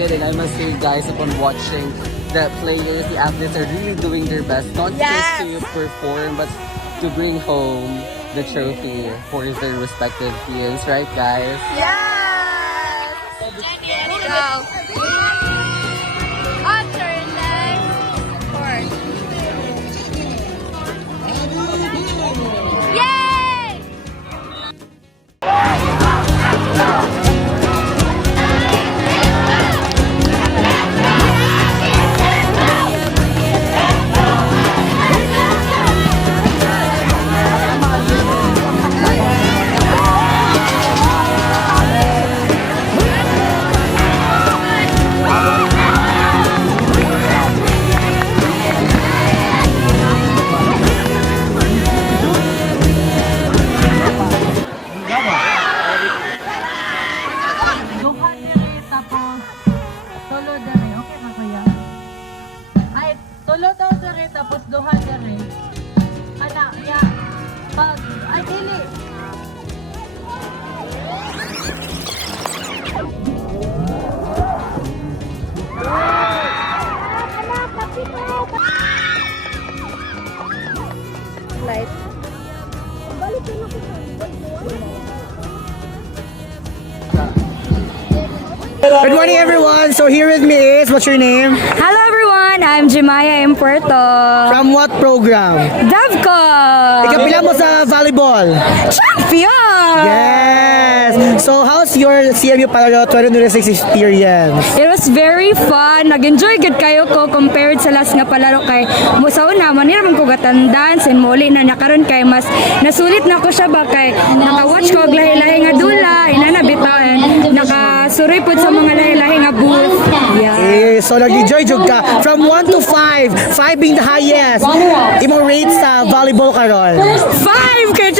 good, and I must say, guys, upon watching the players, the athletes are really doing their best, not just to perform, but to bring home the trophy for their respective teams, right, guys? Yes! Go! On turn, left, forward. Yay! Duha dire tapos tulo dire. Okay na kuya? Ay, tulo daw dire tapos duha dire. Ana, ya. Pag, ay, dili. Good morning, everyone. So here with me is, what's your name? Hello everyone, I'm Jemaya in Puerto. From what program? Davco! Ikapila mo sa volleyball? Champion! Yes! So how's your CMU Palaro 2026 experience? It was very fun. Nag-enjoy good kayo ko compared sa last nga palaro kay sa una manira man ko gatandan sen muli na nakaron kay mas nasulit na ko siya ba kay naka-watch ko og lahi-lahi nga dula ina na bitawan nakasuroy pud sa mga lahi-lahi nga booth. Yeah. So nag-enjoy jud ka from 1 to 5, 5 being the highest. Imong rate sa volleyball karon? 5 kay